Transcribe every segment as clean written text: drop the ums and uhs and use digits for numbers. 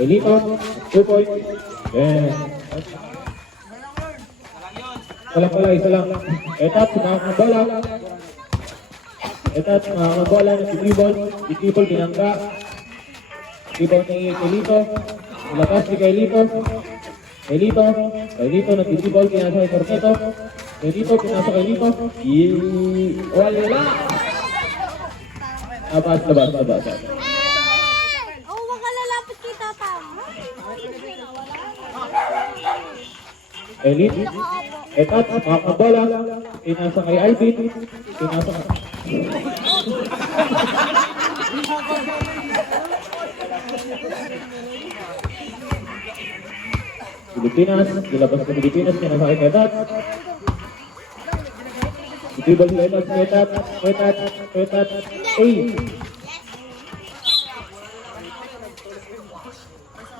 Elito, 2 points. Yes. Walang pala, isa lang. Etat, mga bola. Etat, mga bola na titibol. Titibol, binangga. Titibol ni Elito. Nilabas ni Elito. Elito na titibol, pinasa kay Corneto. Elito, pinasa kay Elito. Wala! Labas. Oh, wag ka lalapit kay Tata. Elite, etat, mga bola, pinasa kay Alvin, pinasa kay... Pilipinas, dilabas ke Pilipinas, pinasa kay Etat. Ditibol si Etat, Etat,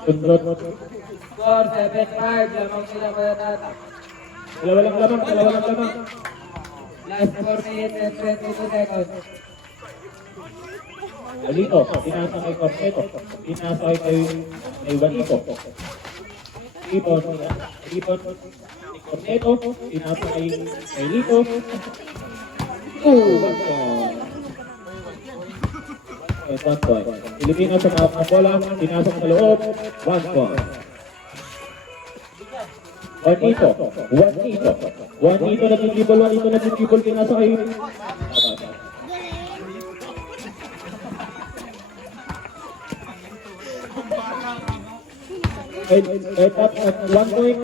Tundrot. 4-7-5, lamang sila kaya natin. Dalawa lang lamang. Last 4 minutes and 22 seconds. Alito, pinasa kay Corneto, pinasa kay Juanito. Ripon ni Corneto, pinasa kay Lito. 1 point. Pilipinas sa mga bola, pinasok sa loob, 1 point. Juanito nagtitibol, pinasa kay... Etat at 1 point,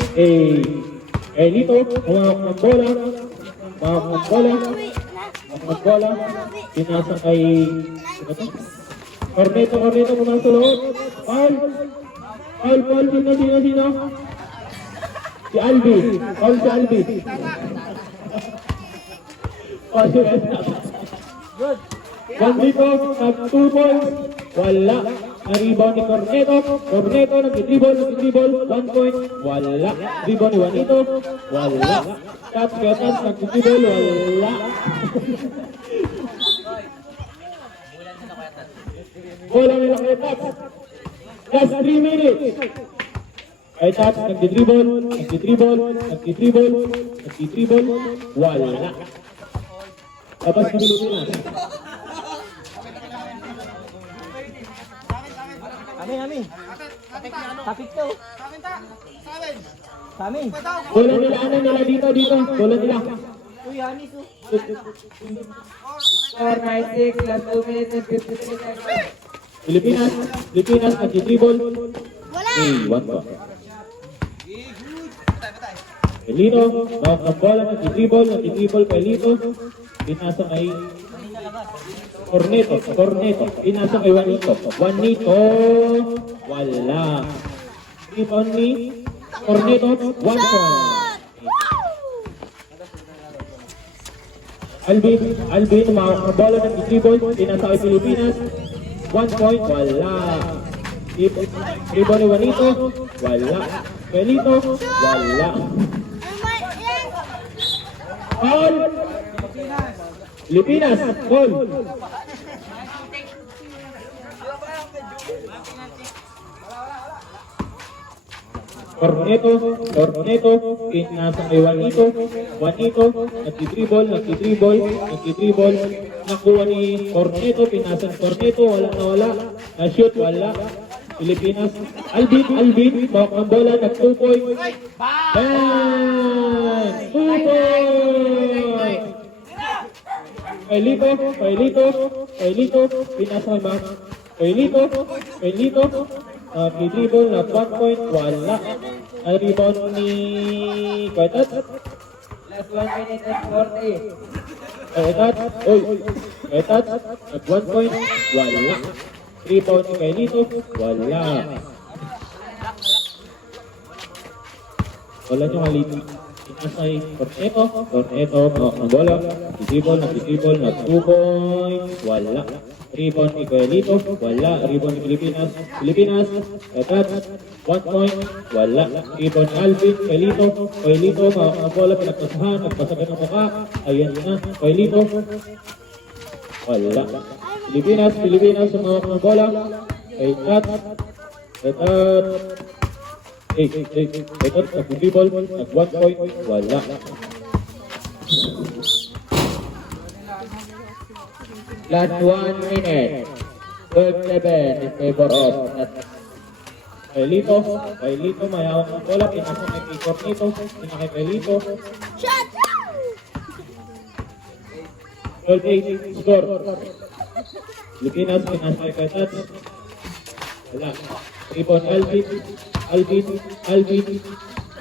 Lito, mga bola, pinasa kay... Corneto, pumasok sa loob. Foul, sino? Si Albi. Good. Juanito, nag 2 points. Wala. Ang-rebound ni Corneto, nag-dribble, 1 point. Wala. Rebound ni Juanito. Wala. Ketat, nag-dribble, wala. Bola nila Ketat. Just 3 minutes. Ketat, nag-dribble, wala. Tapos na Pilipinas. Amin. Tapik to. Kami. Bola nila dito. Bola nila. Uy, Hanis oh. 4-9-6, last 2 minutes and 53 seconds. Pilipinas nag-dribble. Wala. 1 point. Elito, bawak ng bola, nag-dribble kay Lito. Pinasa kay Corneto, pinasa kay Juanito, wala. Rebound ni Corneto, 1 point. Alvin, mga bola ng dribble, pinasa kay Pilipinas, 1 point, wala. Rebound ni Juanito, wala. Kay Lito, wala. Foul! Pilipinas, goal! Corneto, pinasa kay Juanito, nag-dribble, nakuha ni Corneto, pinasa ni Corneto, wala, na-shoot, wala. Pilipinas, Alvin, bawak ang bola, nag 2 points. Bang! 2 points! Kay Lito, pinasa kay Max. Kay Lito, dribble na 1 point, wala. Ang rebound ni Ketat. Last 1 minute and 40. Ketat, at 1 point, wala. Rebound ni kay Lito, wala. Wala siya kalito. Pinasay Corneto, ang bola. Dribble, nag 2 points, wala. Rebound ni Coelito, wala. Rebound ni Pilipinas, Ketat, 1 point, wala. Rebound ni Alvin, Coelito, ang bola, pinagpasahan, nagpasagan ng mukha. Ayan na, Coelito, wala. Pilipinas, sumawak ng bola. Kay Tat. Nag-dribble, nag 1 point, wala. Last 1 minute. 12-7 in favor of Tat. Kay Lito, mayawak ng bola, pinasa kay Kikor nito, pinakay kay Lito. Shut up! 12-8, score. Pilipinas, pinasa kay Tats. Wala. Rebound Alvin,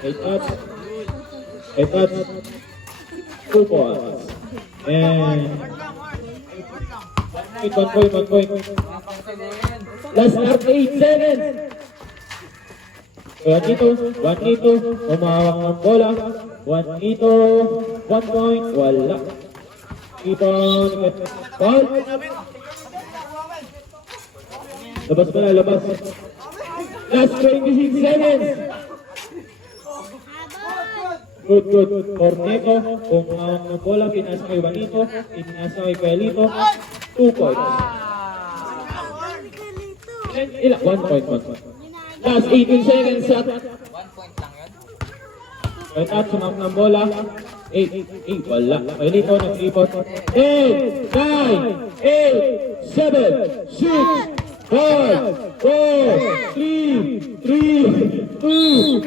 kay Tats. 2 points. And 1 point. Last 8 seconds. Juanito, umawak ng bola. Juanito, 1 point, wala. Rebound, foul. Labas. Last 26 seconds. Good. Corneto, umawak ng bola, pinasa kay Juanito, pinasa kay Kuelito, 2 points. Ilan? 1 point. Last 18 seconds, shot. 1 point lang yun. Tat, sumawak ng bola. 8, wala. Kuelito, nag-rebound. 8, 9, 8, 7, 6, 5, 4, 3, 2,